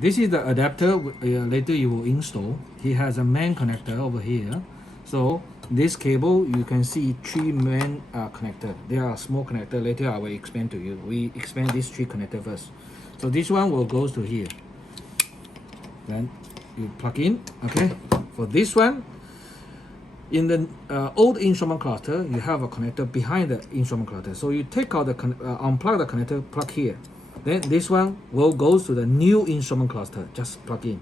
This is the adapter later you will install. He has a main connector over here. So this cable, you can see 3 main connector. They are small connector. Later I will explain to you. We explain these 3 connector first. So this one will goes to here. Then you plug in. Okay. For this one, in the old instrument cluster, you have a connector behind the instrument cluster. So you take out the unplug the connector, plug here. Then this one will goes to the new instrument cluster. Just plug in.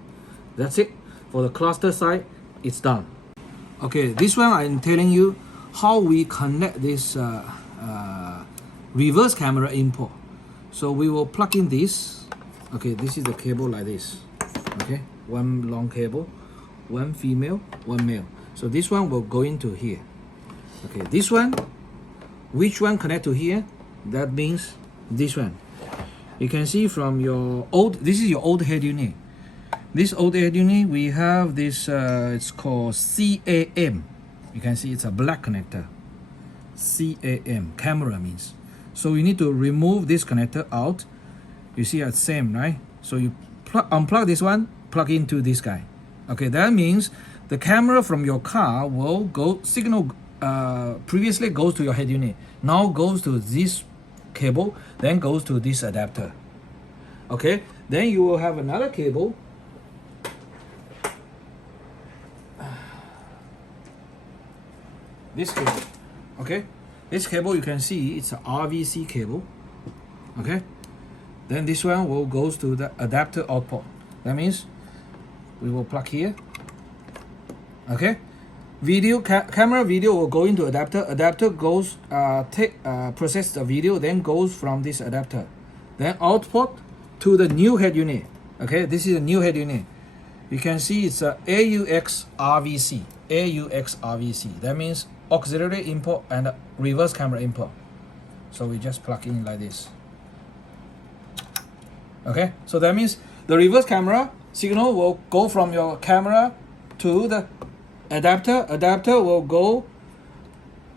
That's it. For the cluster side, it's done. Okay, this one I'm telling you how we connect this reverse camera input. So we will plug in this. Okay, this is the cable like this. Okay, one long cable, one female, one male. So this one will go into here. Okay, this one, which one connect to here? That means this one. You can see from your old, this is your old head unit. This old head unit, we have this, it's called CAM. You can see it's a black connector. CAM, camera means. So you need to remove this connector out. You see it's same, right? So you unplug this one, plug into this guy. Okay, that means the camera from your car will go, signal previously goes to your head unit. Now goes to this cable, then goes to this adapter. Okay, then you will have another cable. This cable. Okay, this cable you can see it's a RVC cable. Okay, then this one will goes to the adapter output. That means we will plug here. Okay, video camera video will go into adapter. Adapter goes process the video, then goes from this adapter, then output to the new head unit. Okay, this is a new head unit. You can see it's a AUX RVC. AUX RVC. That means auxiliary input and reverse camera input. So we just plug in like this. Okay, so that means the reverse camera signal will go from your camera to the adapter. Adapter will go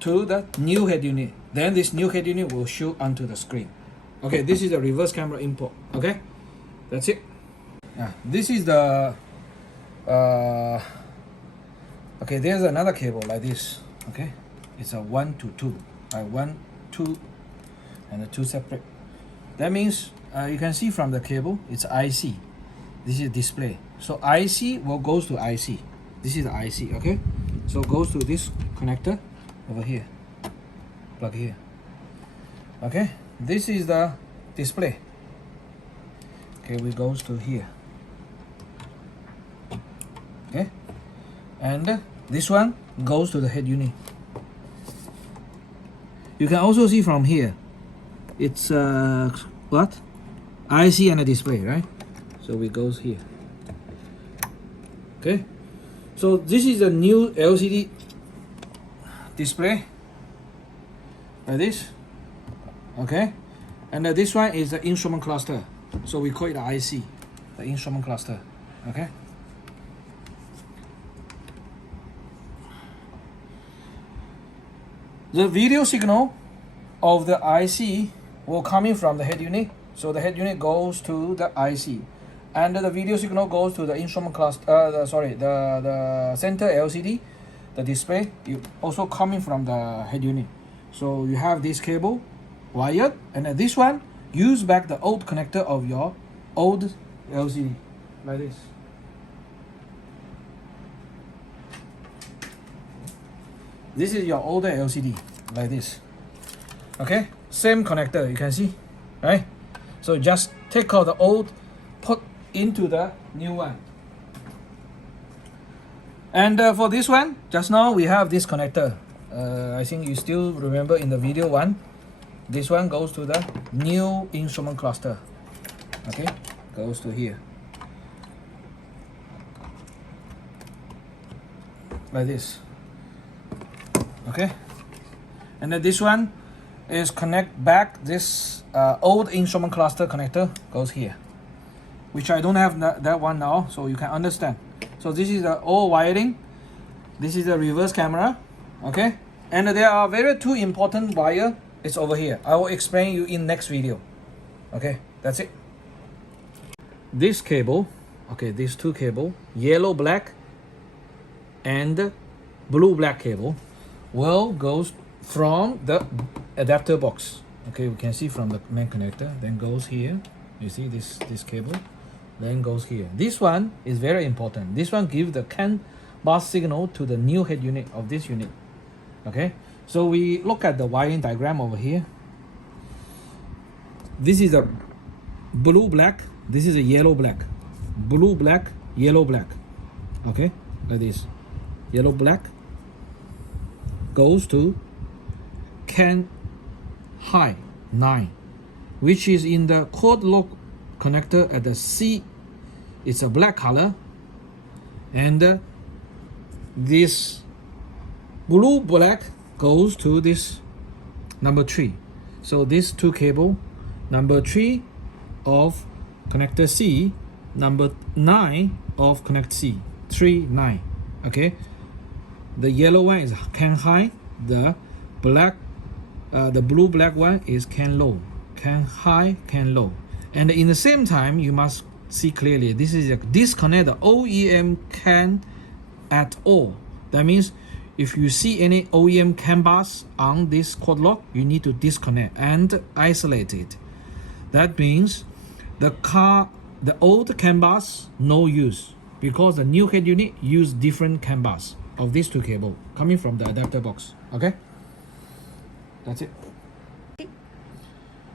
to the new head unit. Then this new head unit will show onto the screen. Okay, this is the reverse camera input. Okay, that's it. This is the okay, there's another cable like this. Okay, it's a 1 to 2. 1, 2, and the 2 separate. That means you can see from the cable, it's IC. This is display. So IC will goes to IC. This is the IC. Okay, so goes to this connector over here. Plug here. Okay, this is the display. Okay, we goes to here. Okay, and this one goes to the head unit. You can also see from here, it's what? IC and a display, right? So we goes here. Okay, so this is a new LCD display like this. Okay, and this one is the instrument cluster. So we call it the IC, the instrument cluster. Okay. The video signal of the IC will coming from the head unit. So the head unit goes to the IC, and the video signal goes to the instrument cluster. The center LCD, the display, also coming from the head unit. So you have this cable wired, and this one use back the old connector of your old LCD like this. This is your older LCD like this. Okay, same connector, you can see, right? So just take out the old, put into the new one. And for this one, just now we have this connector. I think you still remember in the video one. This one goes to the new instrument cluster. Okay, goes to here. Like this. Okay, and then this one is connect back this old instrument cluster connector goes here, which I don't have that one now, so you can understand. So this is the old wiring. This is the reverse camera. Okay, and there are very two important wire. It's over here. I will explain you in next video. Okay, that's it. this cable, okay, these two cable, yellow black and blue black cable, will goes from the adapter box. Okay, we can see from the main connector, then goes here. You see this cable, then goes here. This one is very important. This one gives the CAN bus signal to the new head unit of this unit. Okay, so we look at the wiring diagram over here. This is a blue black, this is a yellow black, blue black, yellow black. Okay, like this. Yellow black goes to CAN high 9, which is in the quad lock connector at the C. It's a black color, and this blue black goes to this number 3. So these two cable, number 3 of connector C, number 9 of connect C, 3 9. Okay, the yellow one is CAN high, the black the blue black one is CAN low, CAN high, CAN low. And in the same time, you must see clearly, this is a disconnect the OEM CAN at all. That means if you see any OEM CAN bus on this quad lock, you need to disconnect and isolate it. That means the old CAN bus, no use, because the new head unit use different CAN bus of these two cable coming from the adapter box. Okay, that's it.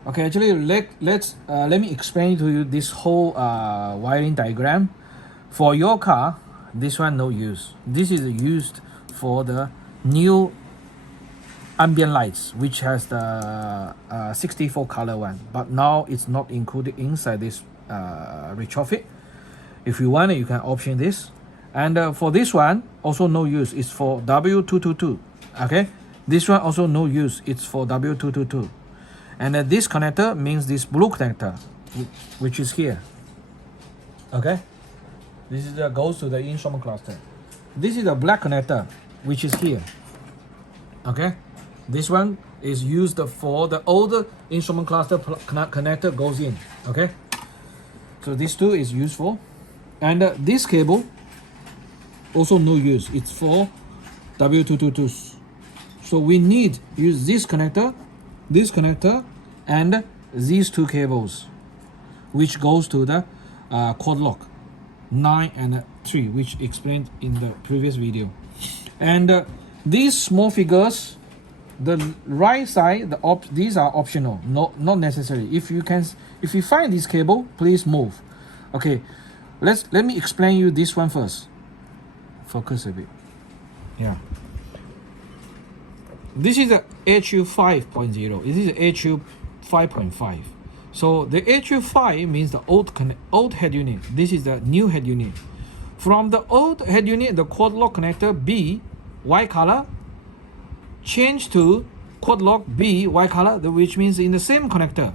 Okay, actually let me explain to you this whole wiring diagram. For your car, this one no use. This is used for the new ambient lights, which has the 64 color one, but now it's not included inside this retrofit. If you want it, you can option this. And for this one, also no use. It's for W222. Okay, this one also no use. It's for W222. And this connector means this blue connector, which is here. Okay, this is goes to the instrument cluster. This is the black connector, which is here. Okay, this one is used for the older instrument cluster connector goes in. Okay, so these two is useful. And this cable also no use. It's for W222s. So we need use this connector, and these two cables, which goes to the quad lock 9 and 3, which explained in the previous video. And these small figures, the right side, these are optional, not necessary. If you find this cable, please move. Okay, let me explain you this one first. Focus a bit. Yeah. This is the HU5.0. This is HU5.5. So the HU5 means the old head unit. This is the new head unit. From the old head unit, the quad lock connector B, white color, change to quad lock B, white color, which means in the same connector,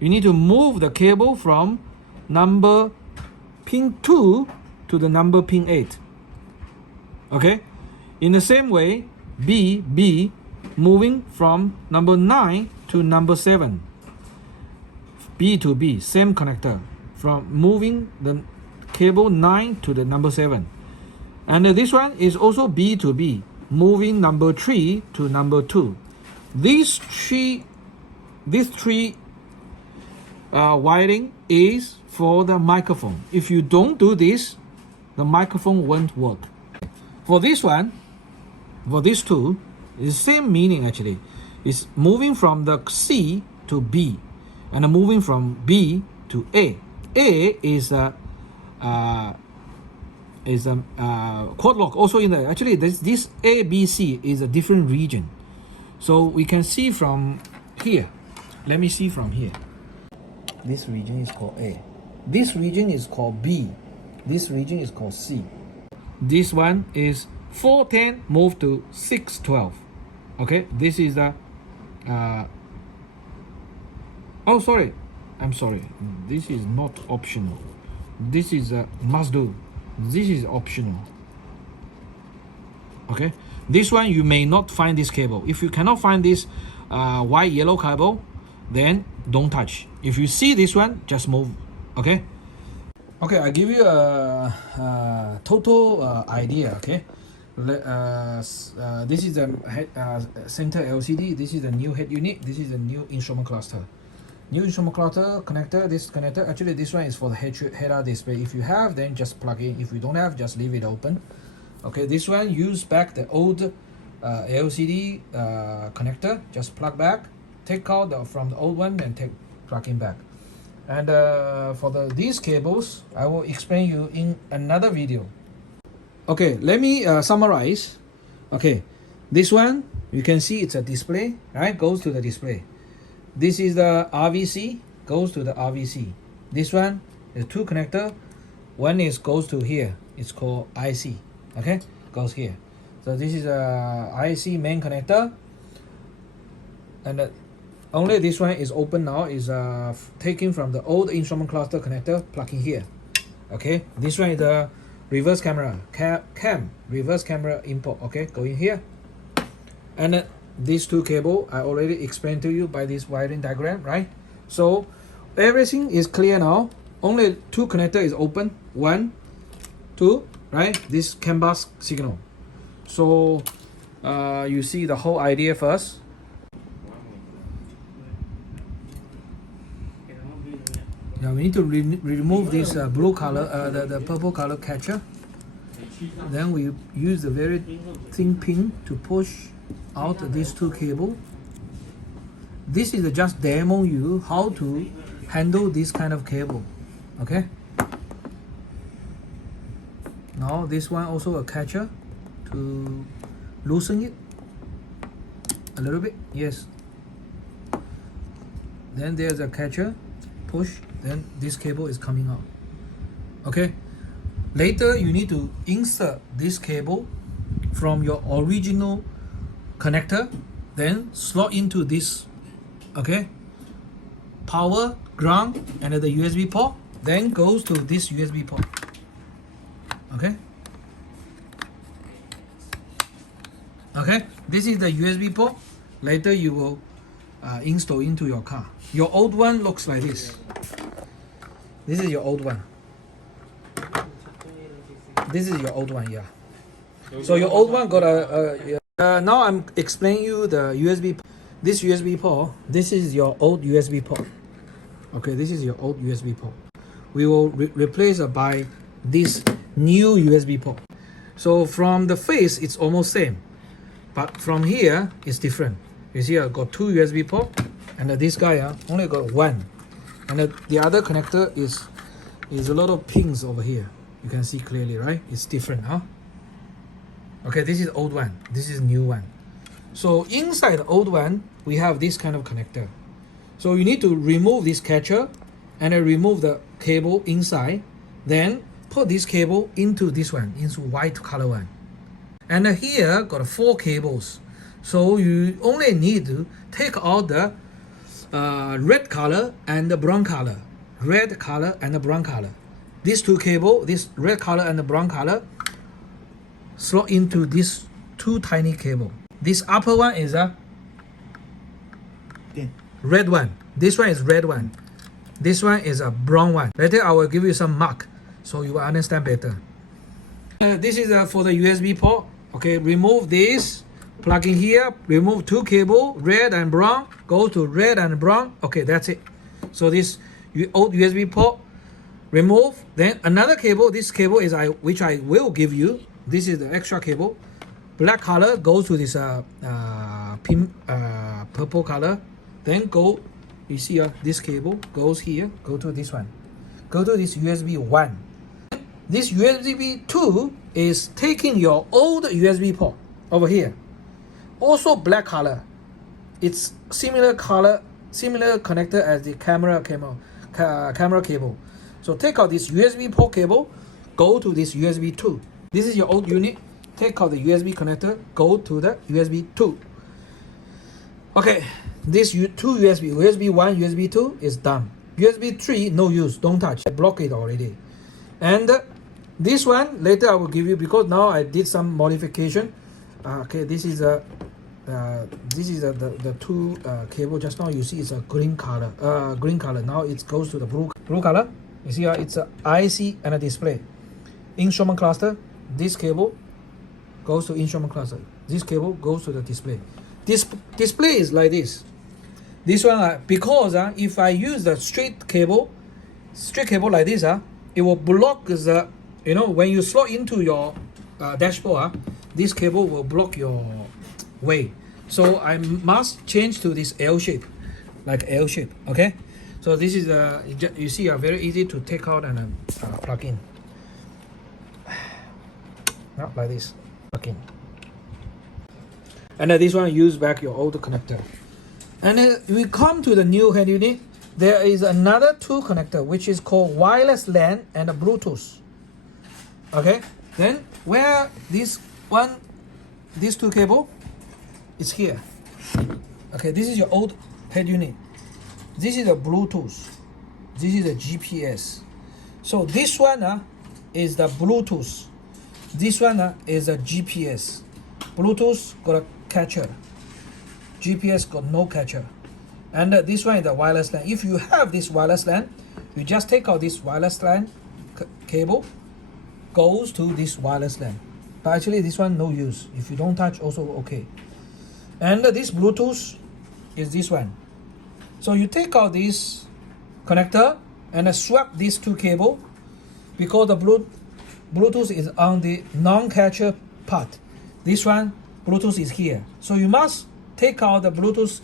you need to move the cable from number pin 2 to the number pin 8. Okay, in the same way, B moving from number 9 to number 7. B to B, same connector, from moving the cable 9 to the number 7. And this one is also B to B, moving number 3 to number 2. These three wiring is for the microphone. If you don't do this, the microphone won't work. For this one, for these two, it's the same meaning actually. It's moving from the C to B, and moving from B to A. A is a quad lock. Also in the actually this A, B, C is a different region. So we can see from here. Let me see from here. This region is called A. This region is called B. This region is called C. This one is 410 moved to 612. Okay, this is the oh sorry, I'm sorry, this is not optional. This is a must do. This is optional. Okay, this one you may not find this cable. If you cannot find this white yellow cable, then don't touch. If you see this one, just move. Okay, Okay, I give you a total idea. Okay, this is the center LCD. This is the new head unit. This is the new instrument cluster. New instrument cluster connector. This connector, actually, this one is for the head-up display. If you have, then just plug in. If you don't have, just leave it open. Okay, this one use back the old LCD connector. Just plug back. Take out from the old one and plug in back. And for these cables, I will explain you in another video. Okay, let me summarize. Okay, this one you can see it's a display, right? Goes to the display. This is the RVC, goes to the RVC. This one is two connector. One is goes to here. It's called IC. Okay, goes here. So this is a IC main connector, and only this one is open now, is taken from the old instrument cluster connector, plugging here. Okay, this one is the reverse camera, reverse camera input. Okay, going here. And these two cable I already explained to you by this wiring diagram, right? So everything is clear now. Only two connector is open. 1, 2, right? This CAN bus signal. So you see the whole idea first. Now we need to remove this blue color, the purple color catcher. Then we use the very thin pin to push out these two cable. This is just demo you how to handle this kind of cable. Okay. Now this one also a catcher to loosen it a little bit. Yes. Then there's a catcher. Push, then this cable is coming out. Okay, later you need to insert this cable from your original connector, then slot into this, okay, power, ground, and the USB port, then goes to this USB port. Okay, this is the USB port. Later you will install into your car. Your old one looks like this. This is your old one. This is your old one, yeah. So your old one got now I'm explaining you the USB. This USB port. This is your old USB port. Okay, this is your old USB port. We will replace it by this new USB port. So from the face, it's almost same, but from here it's different. You see, I got two USB port, and this guy only got one, and the other connector is a lot of pins over here. You can see clearly, right? It's different, huh? Okay, this is old one. This is new one. So inside the old one, we have this kind of connector. So you need to remove this catcher, and then remove the cable inside. Then put this cable into this one, into white color one. And here got 4 cables. So you only need to take out the red color and the brown color. Red color and the brown color. These two cable, this red color and the brown color, slot into these 2 tiny cable. This upper one is a red one. This one is red one. This one is a brown one. Later I will give you some mark so you will understand better. This is for the USB port. Okay, remove this. Plug in here, remove 2 cable, red and brown, go to red and brown. Okay, that's it. So this old USB port, remove. Then another cable, this cable is which I will give you. This is the extra cable. Black color goes to this purple color. Then go, you see this cable goes here, go to this one. Go to this USB 1. This USB 2 is taking your old USB port over here. Also black color. It's similar color, similar connector as the camera cable. So take out this USB port cable, go to this USB 2. This is your old unit. Take out the USB connector, go to the USB 2. Okay, this 2 USB 1, USB 2 is done. USB 3, no use, don't touch. I block it already. And this one, later I will give you, because now I did some modification. Okay, this is the 2 cable. Just now you see it's a green color. Now it goes to the blue color. You see how it's a IC and a display. Instrument cluster, this cable goes to instrument cluster. This cable goes to the display. This display is like this. This one, because if I use the straight cable like this, it will block the, when you slot into your dashboard, this cable will block your way. So I must change to this L shape, like L shape. Okay. So this is you see, very easy to take out and plug in. Not like this, plug in. And this one use back your old connector. And we come to the new head unit. There is another two connector which is called wireless LAN and a Bluetooth. Okay. Then where these two cable is here. Okay, this is your old head unit. This is a Bluetooth. This is a GPS. So this one is the Bluetooth. This one is a GPS. Bluetooth got a catcher. GPS got no catcher. And this one is the wireless LAN. If you have this wireless LAN, you just take out this wireless LAN cable, goes to this wireless LAN. But actually this one no use. If you don't touch, also okay. And this Bluetooth is this one. So you take out this connector and swap these two cable, because the Bluetooth is on the non-catcher part. This one, Bluetooth is here. So you must take out the Bluetooth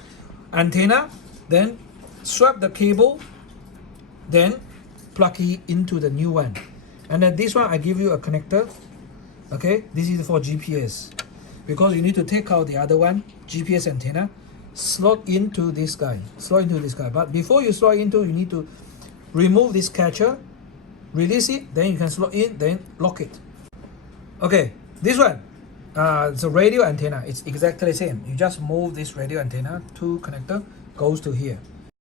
antenna, then swap the cable, then plug it into the new one. And then this one I give you a connector. Okay, this is for GPS, because you need to take out the other one, GPS antenna, slot into this guy, But before you slot into, you need to remove this catcher, release it, then you can slot in, then lock it. Okay, this one, the radio antenna, it's exactly the same. You just move this radio antenna, two connector goes to here.